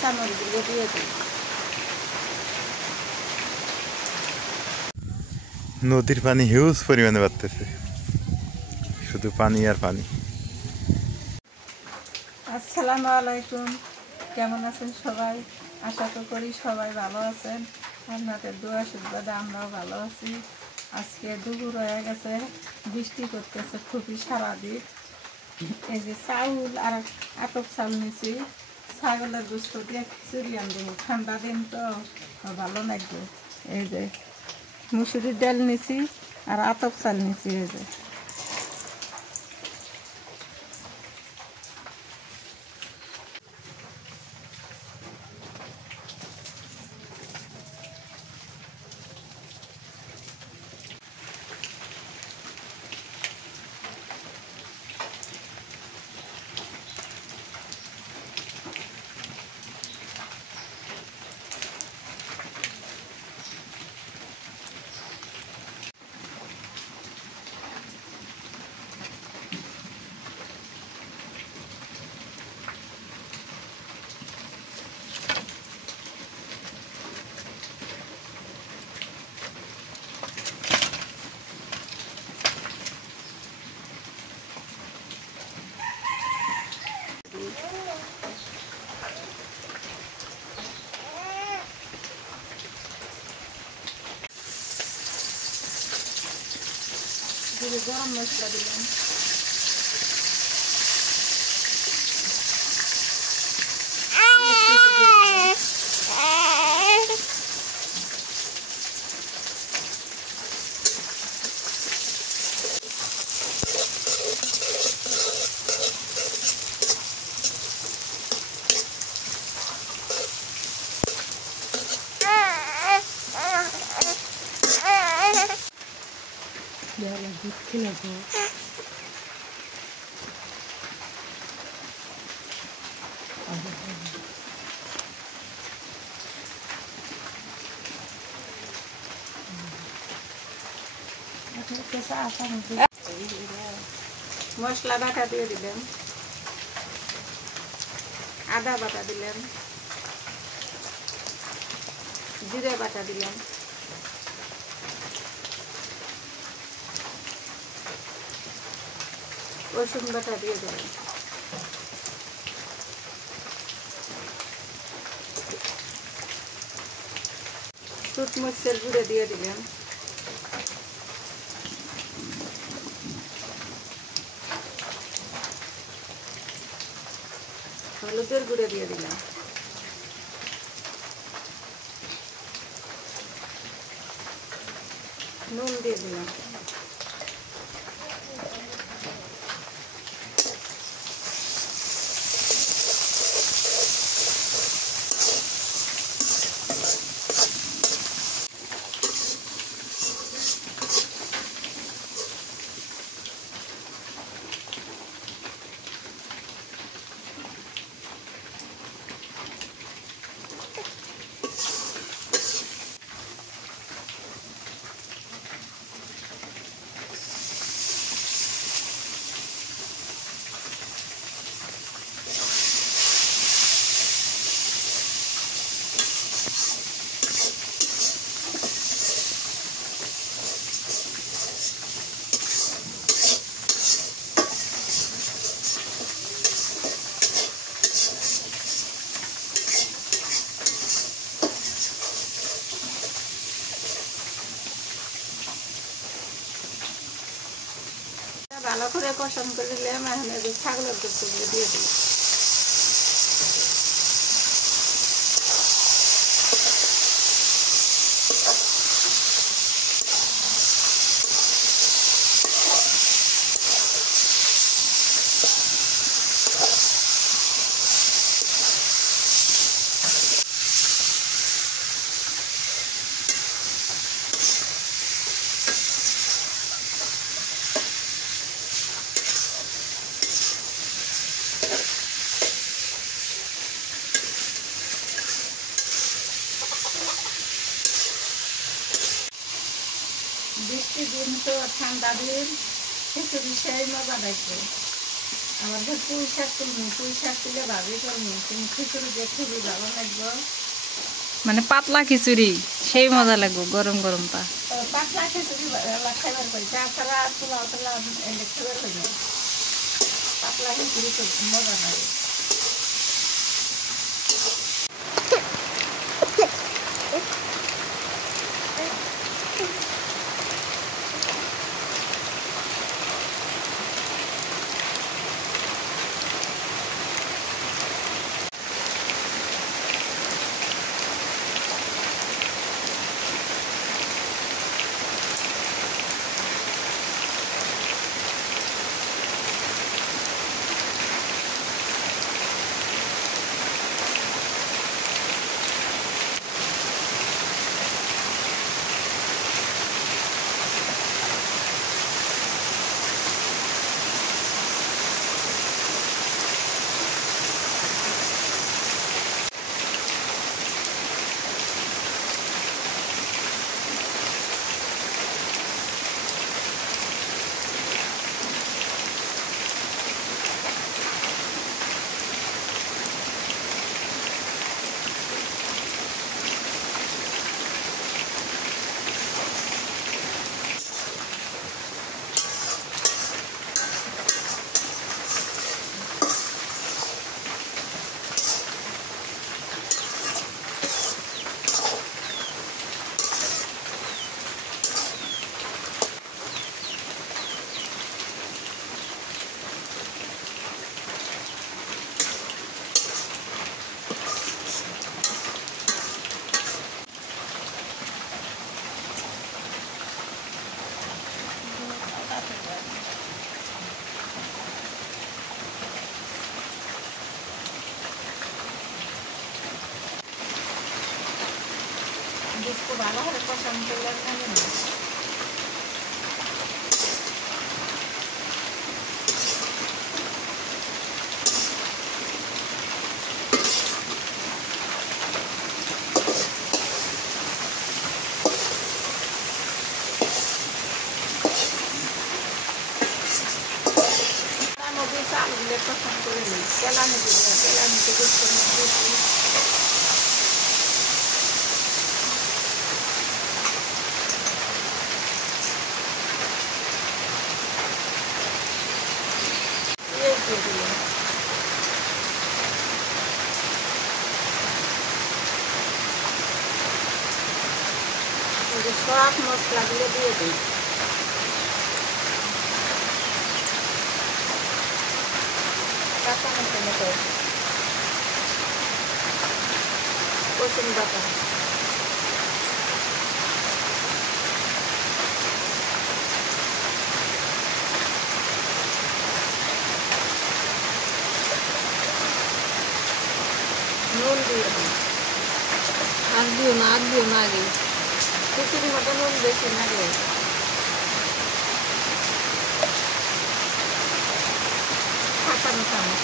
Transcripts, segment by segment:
কাঁচামরিচগুলো দিয়ে দিই। নদীর পানি হিউজ পরিমাণে বাড়তেছে, শুধু পানি আর পানি। আসসালামু আলাইকুম, কেমন আছেন সবাই? আশা তো করি সবাই ভালো আছেন। আপনাদের দোয়া আশীর্বাদে আমরাও ভালো আছি। আজকে দুপুর হয়ে গেছে, বৃষ্টি করতেছে খুবই সারাদিন। এই যে চাউল আর আটক চাউল নিছি, ছাগলের গোস্ত দিয়ে খিচুড়ি আনবো, ঠান্ডা দিন তো ভালো লাগবে। এই যে মুসুরির ডাল নিছি আর আতপ চাল নিছি। এই যে গরম মশলা দিলাম, মশলা বাটা দিয়ে দিলাম, আদা বাটা দিলাম, জিরে বাটা দিলাম, রসুন বাটা দিয়ে দিলাম, শুট মরিচের গুঁড়ো দিয়ে দিলাম, হলুদের গুঁড়ো দিয়ে দিলাম, নুন দিয়ে দিলাম, ভালো করে কষান করে দিলাম। এখন এই ছাগলের গোস্তগুলো দিয়ে দিলাম, বৃষ্টির দিন তো ঠান্ডা দিন, খিচুড়ি সেই মজা লাগবে। আমাদের পুঁই শাক তুলবো, পুঁই শাক তুলে ভাবি করবো, তুমি খিচুড়ি দিয়ে খুবই ভালো লাগবে। মানে পাতলা খিচুড়ি সেই মজা লাগবে গরম গরমটা। পাতলা খিচুড়ি খাইবার পাই, চা ছাড়া পোলাও টোলাও এনে খাবার পাই না। পাতলা খিচুড়ি খুব মজা লাগে। Disco ভালো করে পছন্দ করলে না মধ্যে চালগুলো পছন্দ করে নিই, তেলানিতে দিচ্ছি। সব মশলাগুলো দিয়ে দিই। কাঁচা মশলা মতো রসুন বাটা, নুন দিয়ে দিই। আর দিও না আগে। খিচুড়ির মতো নুন বেশি না রে। কাঁচানো চামচ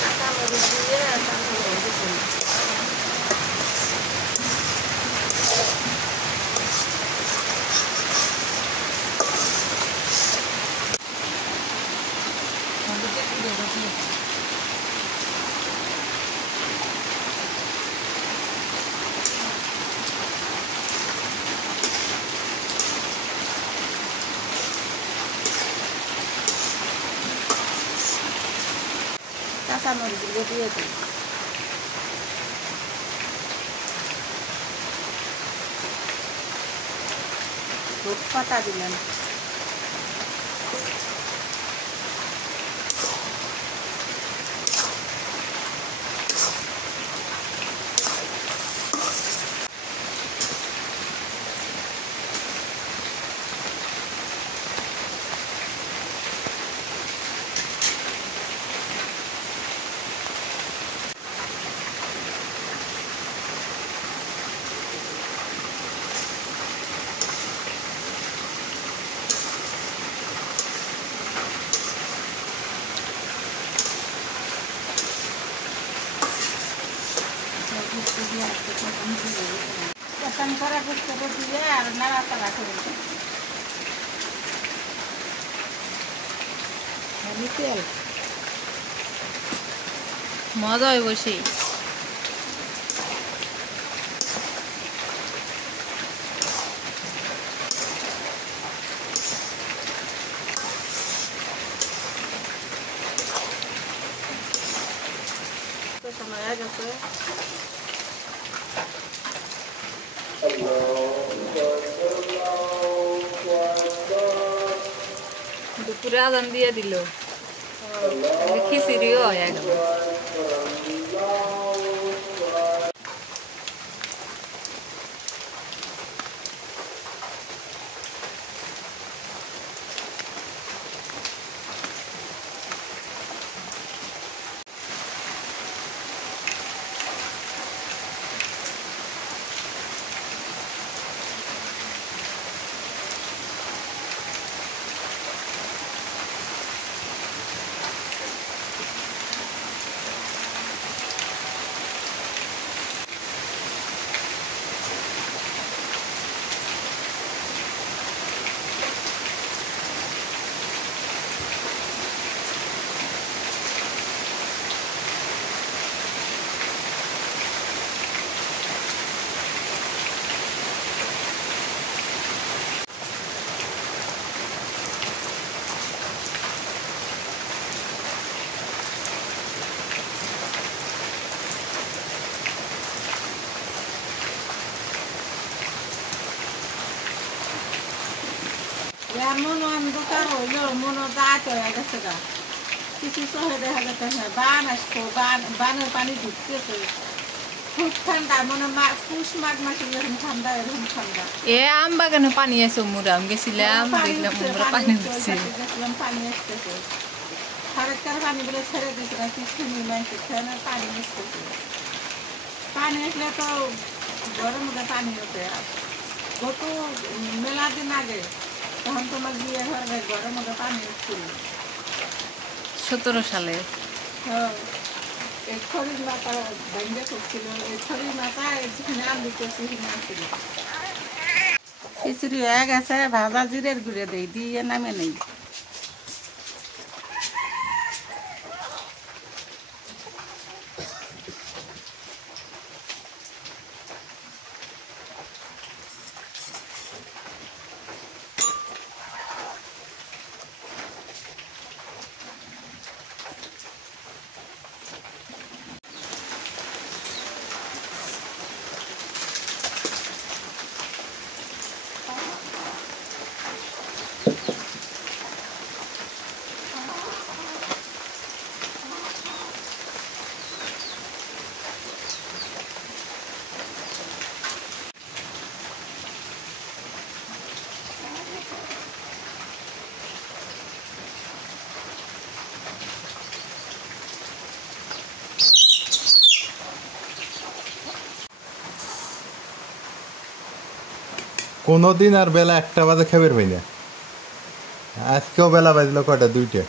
কাঁচামরিচ দিয়ে চামচ দিচ্ছি। কাঁচামরিচগুলো দিয়ে দিই। পাতা দিলাম। Pasang para gusto ko siya, narasa রাখো তেল মজা হইব সেই। সময় হয়ে গেছে। দুপুরে আজান দিয়ে দিল, খিচুড়িও হয়ে গেল। এমন অন্ধকার হইল মনে দাঁত হয়ে গেছে গা, কিছু চোখে দেখা যাচ্ছে বান আসতো, বানের পানি ঢুকতেছে, খুব ঠান্ডা, মনে পুষ মাঘ মাসে যখন ঠান্ডা এরকম ঠান্ডা। এ আম বাগানে পানি আছে, মুরাম গেছিলাম, দেখলাম মুরা পানি দিচ্ছে। দেখলাম পানি আসতেছে, সরকার পানি বলে ছেড়ে দিয়েছিলাম, কিছু নিয়ে পানি আসতেছে। পানি আসলে তো গরম মধ্যে পানি হতে কত মেলা দিন আগে তখন তোমার বিয়ে ঘর ঘরের মধ্যে পানি এসেছিল 17 সালে। হ্যাঁ, এই খড়ির মাথা ভেঙে করছিল, এই খড়ির মাথা যেখানে আলু করছি সেখানে আসছিল। খিচুড়ি হয়ে গেছে, ভাজা জিরের গুঁড়ে দিই, দিয়ে নামে নেই। কোনোদিন আর বেলা 1টা বাজে খাবার পাই না, আজকেও বেলা বাজলো কয়টা? 2টা।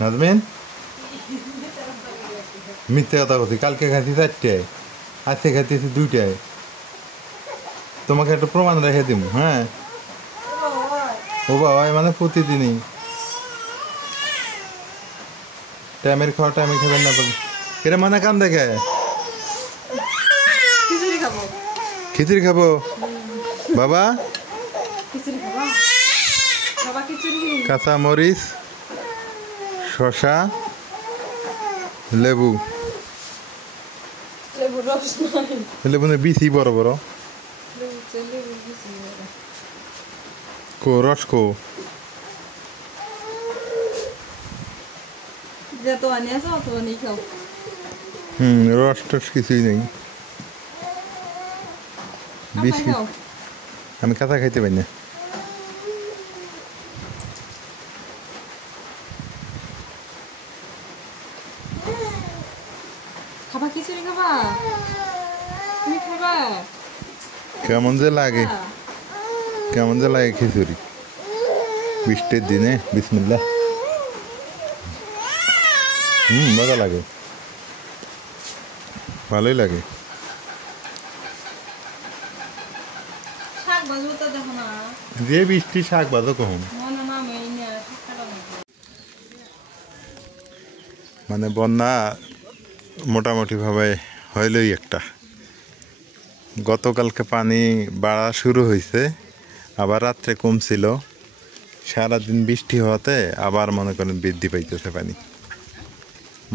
নাজমিন মিথ্যে কথা বলছি, কালকে খাইছি 4টায়, আজকে খাইতেছি 2টায়। তোমাকে একটা প্রমাণ রেখে দিব। হ্যাঁ, ও বাবা, মানে প্রতিদিনই টাইমের খাওয়া টাইমে খাবেন না বলি। এরা মানে কান দেখে খিচুড়ি খাবো, খিচুড়ি খাবো বাবা, খিচুড়ি খাবো বাবা, খিচুড়ি কাঁচা মরিচ, শসা, লেবু, লেবুর রস নাই, লেবুনের বিচি বড় বড়, লেবুর বিচি নাই। কো রস কো, যত আনিয়েছো অত আনি খাও। রস টস কিছুই নেই। বিচি খাও, আমি কাঁচা খাইতে পারি না। খাবা খিচুড়ি খাবা, তুমি খাবা? কেমন যে লাগে, কেমন যে লাগে খিচুড়ি বৃষ্টির দিনে। বিসমিল্লাহ। মজা লাগে, ভালোই লাগে। শাক ভাজবো তো দেখো না যে বৃষ্টি শাক বাজো কখন মনে না মেই না শাকটা মানে বন্যা মোটামুটিভাবে হইলই একটা গতকালকে পানি বাড়া শুরু হয়েছে আবার রাত্রে কমছিল সারাদিন বৃষ্টি হওয়াতে আবার মনে করেন বৃদ্ধি পাইতেছে পানি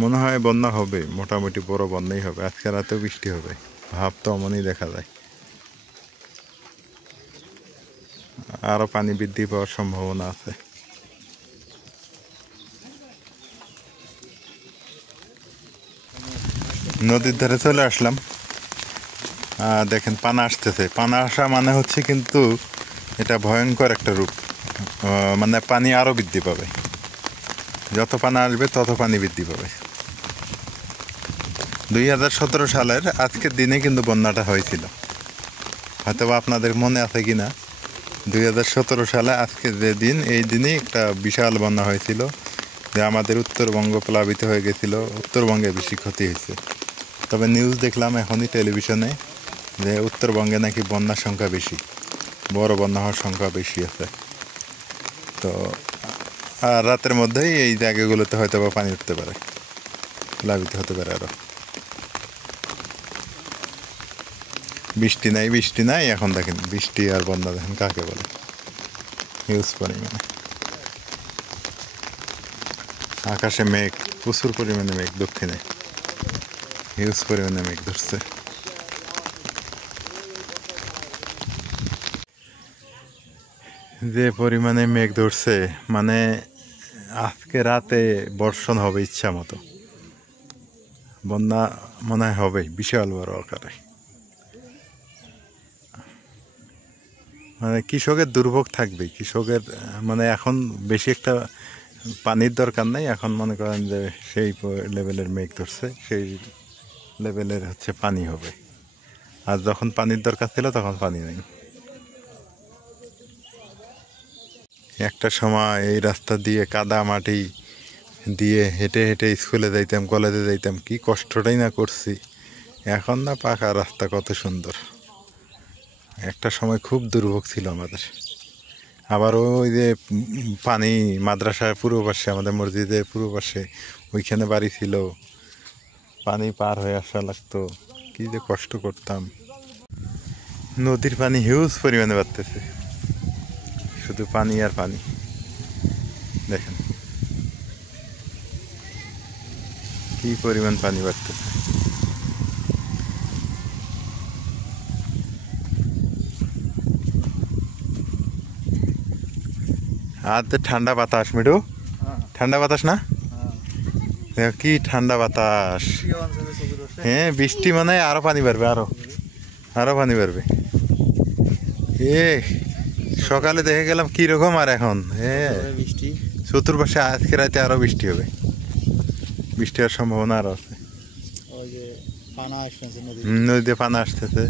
মনে হয় বন্যা হবে মোটামুটি বড় বন্যাই হবে আজকে রাতেও বৃষ্টি হবে ভাব তো এমনই দেখা যায় আরো পানি বৃদ্ধি পাওয়ার সম্ভাবনা আছে নদীর ধারে চলে আসলাম দেখেন পানা আসতেছে পানা আসা মানে হচ্ছে কিন্তু এটা ভয়ঙ্কর একটা রূপ মানে পানি আরো বৃদ্ধি পাবে যত পানা আসবে তত পানি বৃদ্ধি পাবে 2017 সালের আজকের দিনে কিন্তু বন্যাটা হয়েছিল হয়তো আপনাদের মনে আছে কিনা 2017 সালে আজকে যে দিন এই দিনই একটা বিশাল বন্যা হয়েছিল যে আমাদের উত্তরবঙ্গ প্লাবিত হয়ে গেছিল উত্তরবঙ্গে বেশি ক্ষতি হয়েছে তবে নিউজ দেখলাম এখনই টেলিভিশনে যে উত্তরবঙ্গে নাকি বন্যার সংখ্যা বেশি বড় বন্যা হওয়ার সংখ্যা বেশি আছে তো আর রাতের মধ্যেই এই জায়গাগুলোতে হয়তো বা পানি উঠতে পারে প্লাবিত হতে পারে আরো বৃষ্টি নাই এখন দেখেন বৃষ্টি আর বন্যা দেখেন কাকে বলে হিউজ পরিমাণে আকাশে মেঘ প্রচুর পরিমাণে মেঘ দক্ষিণে হিউজ পরিমাণে মেঘ ধরছে যে পরিমাণে মেঘ ধরছে মানে আজকে রাতে বর্ষণ হবে ইচ্ছা মতো বন্যা মনে হয় হবে বিশাল বড় আকারে মানে কৃষকের দুর্ভোগ থাকবে কৃষকের মানে এখন বেশি একটা পানির দরকার নাই এখন মনে করেন যে সেই লেভেলের মেঘ ধরছে সেই লেভেলের হচ্ছে পানি হবে আর যখন পানির দরকার ছিল তখন পানি নেই একটা সময় এই রাস্তা দিয়ে কাদা মাটি দিয়ে হেঁটে হেঁটে স্কুলে যাইতাম কলেজে যাইতাম কি কষ্টটাই না করছি এখন না পাকা রাস্তা কত সুন্দর একটা সময় খুব দুর্ভোগ ছিল আমাদের আবার ওই যে পানি মাদ্রাসার পূর্ব পাশে আমাদের মসজিদের পূর্ব পাশে ওইখানে বাড়ি ছিল পানি পার হয়ে আসা লাগতো কি যে কষ্ট করতাম নদীর পানি হিউজ পরিমাণে বাড়তেছে শুধু পানি আর পানি দেখেন কি পরিমাণ পানি বাড়তেছে আর তো ঠান্ডা বাতাস মিঠু ঠান্ডা বাতাস না দেখো কি ঠান্ডা বাতাস হ্যাঁ বৃষ্টি মানে আরো পানি বাড়বে আরো পানি বাড়বে এ সকালে দেখে গেলাম কিরকম আর এখন হ্যাঁ চতুর্পাশে আজকে রাতে আরো বৃষ্টি হবে বৃষ্টি হওয়ার সম্ভাবনা আরো আছে নদীতে পানা আসতেছে